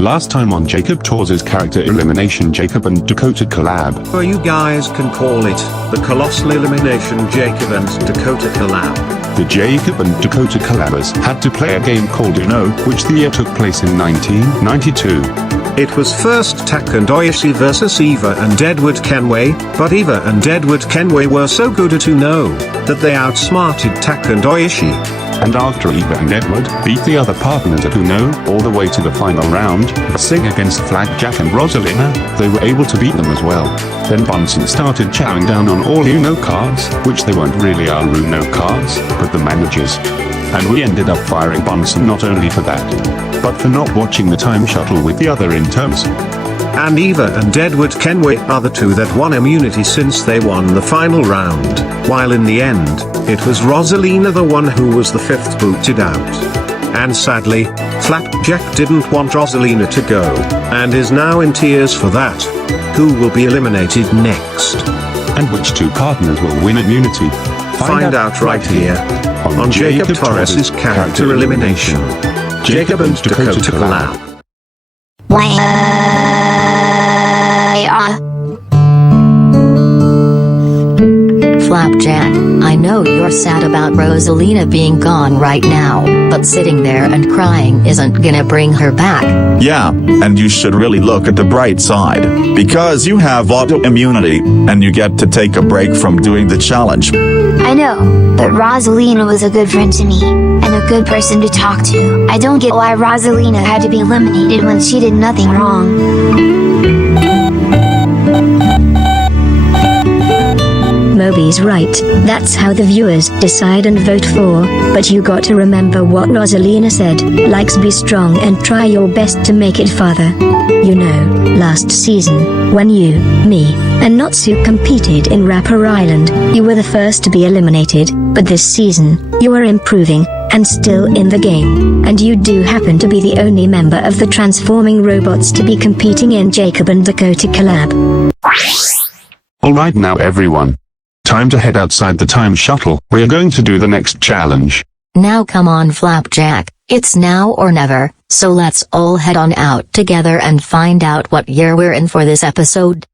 Last time on Jacob Torres' character Elimination, Jacob and Dakota collab. Or you guys can call it the Colossal Elimination Jacob and Dakota Collab. The Jacob and Dakota collabers had to play a game called Uno, which the year took place in 1992. It was first Tak and Oishi versus Eva and Edward Kenway, but Eva and Edward Kenway were so good at Uno that they outsmarted Tak and Oishi. And after Eva and Edward beat the other partners at Uno all the way to the final round, Sing against Flagjack and Rosalina, they were able to beat them as well. Then Bunsen started chowing down on all Uno cards, which they weren't really our Uno cards, but the managers. And we ended up firing Bunsen not only for that, but for not watching the time shuttle with the other interns. And Eva and Edward Kenway are the two that won immunity since they won the final round, while in the end, it was Rosalina the one who was the fifth booted out. And sadly, Flapjack didn't want Rosalina to go, and is now in tears for that. Who will be eliminated next? And which two partners will win immunity? Find out right here, on Jacob Torres' character elimination. Jacob and Dakota collab. Flapjack, I know you're sad about Rosalina being gone right now, but sitting there and crying isn't gonna bring her back. Yeah, and you should really look at the bright side, because you have autoimmunity, and you get to take a break from doing the challenge. I know, but Rosalina was a good friend to me, and a good person to talk to. I don't get why Rosalina had to be eliminated when she did nothing wrong. Moby's right, that's how the viewers decide and vote for, but you got to remember what Rosalina said, likes be strong and try your best to make it farther. You know, last season, when you, me, and Natsu competed in Rapper Island, you were the first to be eliminated, but this season, you are improving, and still in the game, and you do happen to be the only member of the transforming robots to be competing in Jacob and Dakota collab. Alright now everyone. Time to head outside the time shuttle. We're going to do the next challenge. Now come on Flapjack, it's now or never, so let's all head on out together and find out what year we're in for this episode.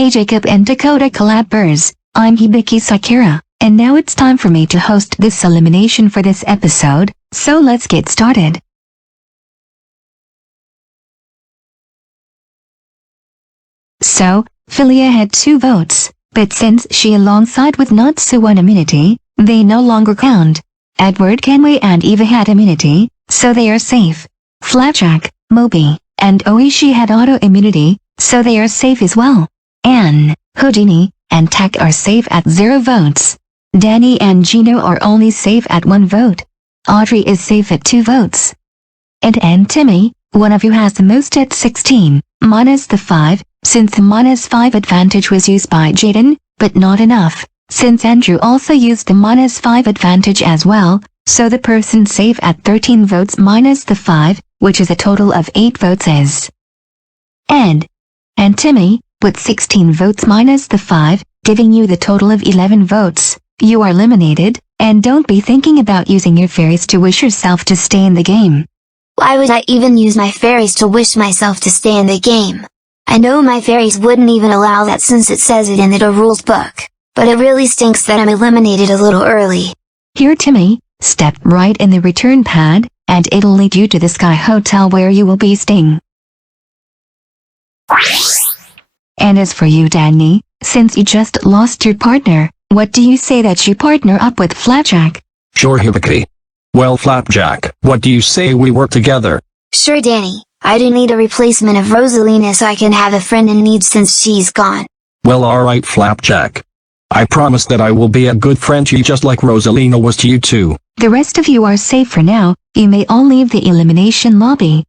Hey Jacob and Dakota Collabers, I'm Hibiki Sakura, and now it's time for me to host this elimination for this episode, so let's get started. So, Filia had 2 votes, but since she alongside with Natsu won immunity, they no longer count. Edward, Kenway and Eva had immunity, so they are safe. Flapjack, Moby, and Oishi had auto-immunity, so they are safe as well. Anne, Houdini, and Tak are safe at 0 votes. Danny and Gino are only safe at 1 vote. Audrey is safe at 2 votes. And Timmy, one of you has the most at 16, minus the 5, since the minus 5 advantage was used by Jaden, but not enough, since Andrew also used the minus 5 advantage as well, so the person safe at 13 votes minus the 5, which is a total of 8 votes is Ed. And Timmy, with 16 votes minus the 5, giving you the total of 11 votes, you are eliminated, and don't be thinking about using your fairies to wish yourself to stay in the game. Why would I even use my fairies to wish myself to stay in the game? I know my fairies wouldn't even allow that since it says it in the rules book, but it really stinks that I'm eliminated a little early. Here Timmy, step right in the return pad, and it'll lead you to the Sky Hotel where you will be staying. And as for you Danny, since you just lost your partner, what do you say that you partner up with Flapjack? Sure Hibiki. Well Flapjack, what do you say we work together? Sure Danny, I do need a replacement of Rosalina so I can have a friend in need since she's gone. Well alright Flapjack. I promise that I will be a good friend to you just like Rosalina was to you too. The rest of you are safe for now, you may all leave the elimination lobby.